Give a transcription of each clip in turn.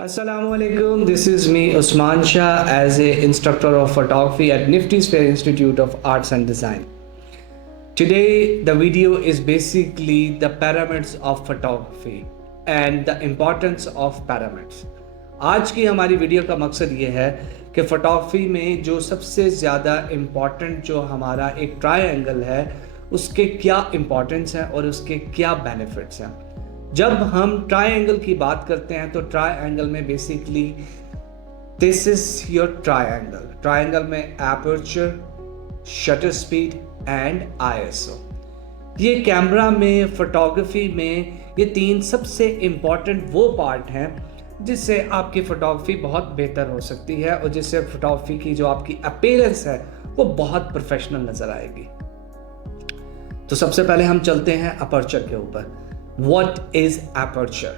Assalamualaikum. This is me, Usman Shah, as a instructor of photography at Nifty Sphere Institute of Arts and Design. Today, the video is basically the pyramids of photography and the importance of pyramids. आज की हमारी video का मकसद ये है कि photography में जो सबसे ज़्यादा इम्पॉर्टेंट जो हमारा एक ट्रायंगल है उसके क्या इम्पोर्टेंस है और उसके क्या बेनिफिट्स हैं। जब हम ट्रायंगल की बात करते हैं तो ट्रायंगल में basically this is your triangle में aperture, shutter speed and ISO. ये कैमरा में, फोटोग्राफी में ये तीन सबसे इम्पॉर्टेंट वो पार्ट हैं जिससे आपकी फोटोग्राफी बहुत बेहतर हो सकती है और जिससे फोटोग्राफी की जो आपकी अपीयरेंस है वो बहुत प्रोफेशनल नजर आएगी। तो सबसे पहले हम चलते हैं अपर्चर के ऊपर। What is aperture?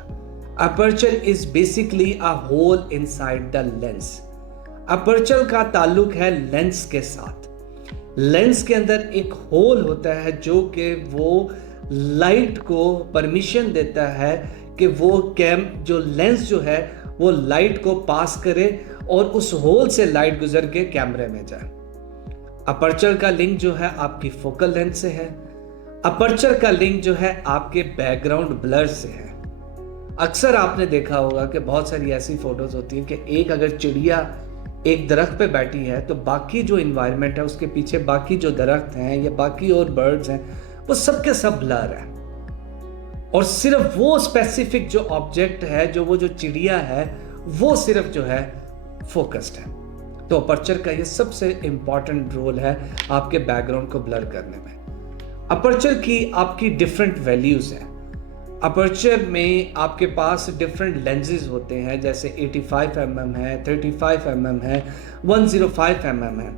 Aperture is basically a hole inside the lens. Aperture का ताल्लुक है लेंस के साथ। लेंस के अंदर एक होल होता है जो कि वो लाइट को परमिशन देता है कि वो जो लेंस जो है वो लाइट को पास करे और उस होल से लाइट गुजर के कैमरे में जाए। अपर्चर का लिंक जो है आपकी फोकल लेंथ से है। अपर्चर का लिंक जो है आपके बैकग्राउंड ब्लर से है। अक्सर आपने देखा होगा कि बहुत सारी ऐसी फोटोज होती हैं कि एक अगर चिड़िया एक दरख्त पे बैठी है तो बाकी जो इन्वायरमेंट है उसके पीछे बाकी जो दरख्त हैं या बाकी और बर्ड्स हैं वो सब के सब ब्लर है और सिर्फ वो स्पेसिफिक जो ऑब्जेक्ट है वो जो चिड़िया है वो सिर्फ जो है फोकस्ड है। तो अपर्चर का ये सबसे इंपॉर्टेंट रोल है आपके बैकग्राउंड को ब्लर करने में। अपर्चर की आपकी डिफरेंट वैल्यूज हैं। अपर्चर में आपके पास डिफरेंट लेंसेज होते हैं, जैसे 85 mm है, 35 mm है, 105 mm है।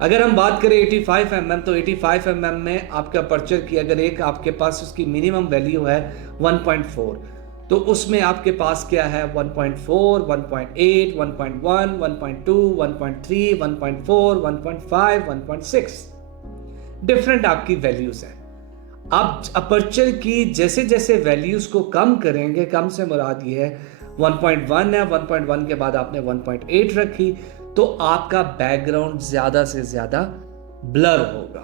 अगर हम बात करें 85 mm तो 85 mm में आपके अपर्चर की अगर एक आपके पास उसकी मिनिमम वैल्यू है 1.4 तो उसमें आपके पास क्या है 1.4, 1.8, 1.1, 1.2, 1.3, 1.4, 1.5, 1.6 डिफरेंट आपकी वैल्यूज हैं। आप अपर्चर की जैसे जैसे वैल्यूज को कम करेंगे, कम से मुराद ये है 1.1 है, 1.1 के बाद आपने 1.8 रखी तो आपका बैकग्राउंड ज्यादा से ज्यादा ब्लर होगा।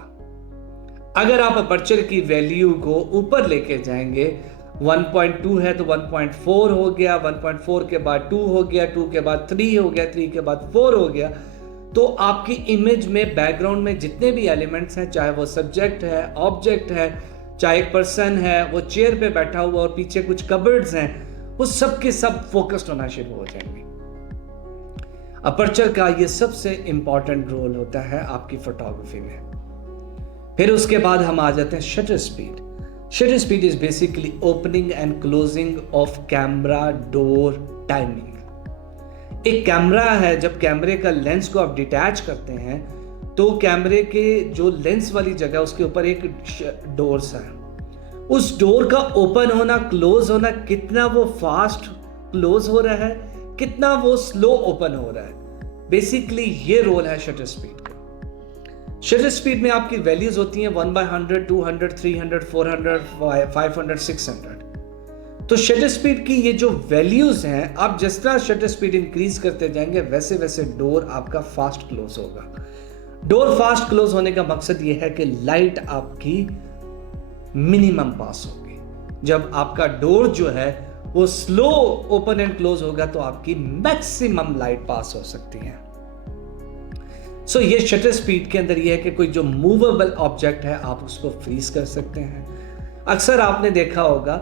अगर आप अपर्चर की वैल्यू को ऊपर लेके जाएंगे, 1.2 है तो 1.4 हो गया, 1.4 के बाद 2 हो गया, 2 के बाद 3 हो गया, 3 के बाद 4 हो गया, तो आपकी इमेज में बैकग्राउंड में जितने भी एलिमेंट्स हैं, चाहे वो सब्जेक्ट है, ऑब्जेक्ट है, चाहे एक पर्सन है वो चेयर पे बैठा हुआ और पीछे कुछ कबर्ड्स हैं, वो सब के सब फोकस्ड होना शुरू हो जाएंगे। अपर्चर का ये सबसे इंपॉर्टेंट रोल होता है आपकी फोटोग्राफी में। फिर उसके बाद हम आ जाते हैं shutter speed. Shutter speed is basically opening and closing of camera door timing. एक कैमरा है, जब कैमरे का लेंस को आप डिटैच करते हैं तो कैमरे के जो लेंस वाली जगह उसके ऊपर एक डोर्स है। उस डोर का ओपन होना, क्लोज होना, कितना वो फास्ट क्लोज हो रहा है, कितना वो स्लो ओपन हो रहा है, बेसिकली ये रोल है शटर स्पीड का। शटर स्पीड में आपकी वैल्यूज होती हैं 1/100, 200, 300, 400, 500, 600। तो शटर स्पीड की ये जो वैल्यूज हैं, आप जिस तरह शटर स्पीड इंक्रीज करते जाएंगे वैसे वैसे डोर आपका फास्ट क्लोज होगा। डोर फास्ट क्लोज होने का मकसद ये है कि लाइट आपकी मिनिमम पास होगी। जब आपका डोर जो है वो स्लो ओपन एंड क्लोज होगा तो आपकी मैक्सिमम लाइट पास हो सकती है। सो ये शटर स्पीड के अंदर ये है कि कोई जो मूवेबल ऑब्जेक्ट है आप उसको फ्रीज कर सकते हैं। अक्सर आपने देखा होगा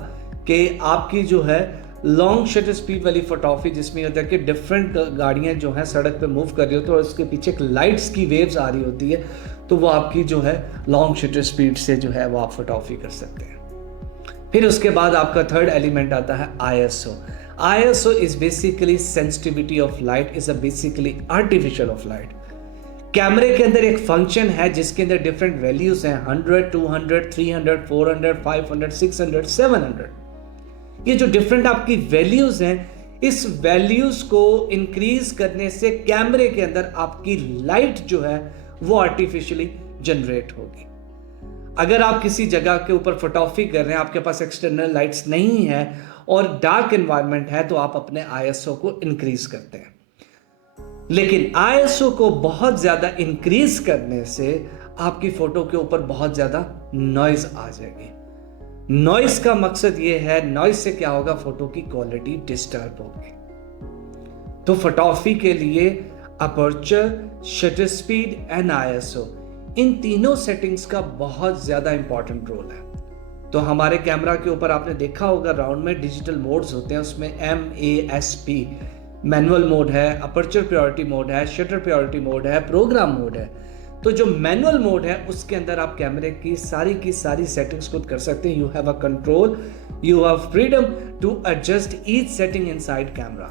कि आपकी जो है लॉन्ग शटर स्पीड वाली फोटोग्राफी जिसमें होता है कि डिफरेंट गाड़ियां जो हैं सड़क पे मूव कर रही होती है और उसके पीछे एक लाइट्स की वेव्स आ रही होती है, तो वो आपकी जो है लॉन्ग शटर स्पीड से जो है वो आप फोटोग्राफी कर सकते हैं। फिर उसके बाद आपका थर्ड एलिमेंट आता है ISO. ISO is basically sensitivity of light, is a basically artificial of light. कैमरे के अंदर एक फंक्शन है जिसके अंदर डिफरेंट वैल्यूज हैं 100, 200, 300, 400, 500, 600, 700। ये जो डिफरेंट आपकी वैल्यूज हैं, इस वैल्यूज को इंक्रीज करने से कैमरे के अंदर आपकी लाइट जो है वो आर्टिफिशियली जनरेट होगी। अगर आप किसी जगह के ऊपर फोटोग्राफी कर रहे हैं, आपके पास एक्सटर्नल लाइट्स नहीं है और डार्क एनवायरनमेंट है तो आप अपने ISO को इंक्रीज करते हैं। लेकिन ISO को बहुत ज्यादा इंक्रीज करने से आपकी फोटो के ऊपर बहुत ज्यादा नॉइज आ जाएगी। नॉइज का मकसद ये है, नॉइज से क्या होगा, फोटो की क्वालिटी डिस्टर्ब होगी। तो फोटोग्राफी के लिए aperture, shutter speed and ISO, इन तीनों सेटिंग्स का बहुत ज्यादा इंपॉर्टेंट रोल है। तो हमारे कैमरा के ऊपर आपने देखा होगा राउंड में डिजिटल मोड्स होते हैं, उसमें MASP मैनुअल मोड है, अपर्चर प्रायोरिटी मोड है, शटर प्रायोरिटी मोड है, प्रोग्राम मोड है। तो जो मैनुअल मोड है उसके अंदर आप कैमरे की सारी सेटिंग्स खुद कर सकते हैं। You have a control, you have freedom to adjust each setting inside camera.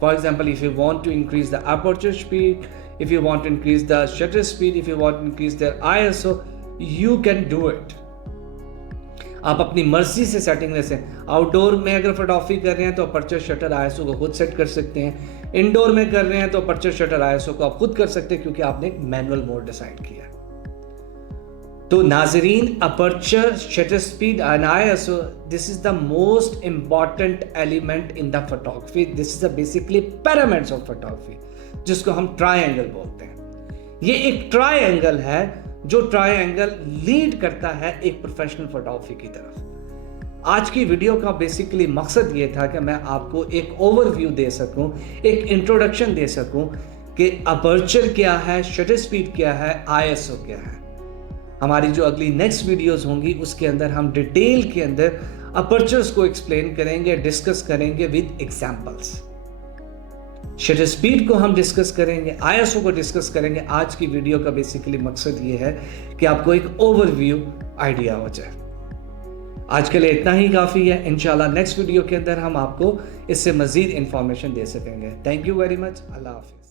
For example, if you want to increase the aperture speed, if you want to increase the shutter speed, if you want to increase the ISO, you can do it. आप अपनी मर्जी से setting ले सकते हैं। Outdoor में अगर photography कर रहे हैं तो अपर्चर, शटर, ISO को खुद सेट कर सकते हैं। इंडोर में कर रहे हैं तो अपर्चर, शटर, ISO को आप खुद कर सकते हैं, क्योंकि आपने एक मैनुअल मोड डिसाइड किया है। तो नाजरीन, aperture, shutter speed and ISO, this is the most important element in the photography. This is the basically parameters of photography, जिसको हम ट्रायंगल बोलते हैं। ये एक ट्रायंगल है जो ट्रायंगल लीड करता है एक प्रोफेशनल फोटोग्राफी की तरफ। आज की वीडियो का बेसिकली मकसद ये था कि मैं आपको एक ओवरव्यू दे सकूं, एक इंट्रोडक्शन दे सकूं कि अपर्चर क्या है, शटर स्पीड क्या है, ISO क्या है। हमारी जो अगली नेक्स्ट वीडियोस होंगी उसके अंदर हम डिटेल के अंदर अपर्चर्स को एक्सप्लेन करेंगे, डिस्कस करेंगे विद एग्जांपल्स। शटर स्पीड को हम डिस्कस करेंगे, ISO को डिस्कस करेंगे। आज की वीडियो का बेसिकली मकसद ये है कि आपको एक ओवरव्यू आइडिया हो जाए। आज के लिए इतना ही काफ़ी है। इंशाल्लाह नेक्स्ट वीडियो के अंदर हम आपको इससे मज़ीद इंफॉर्मेशन दे सकेंगे। Thank you very much. अल्लाह हाफिज़।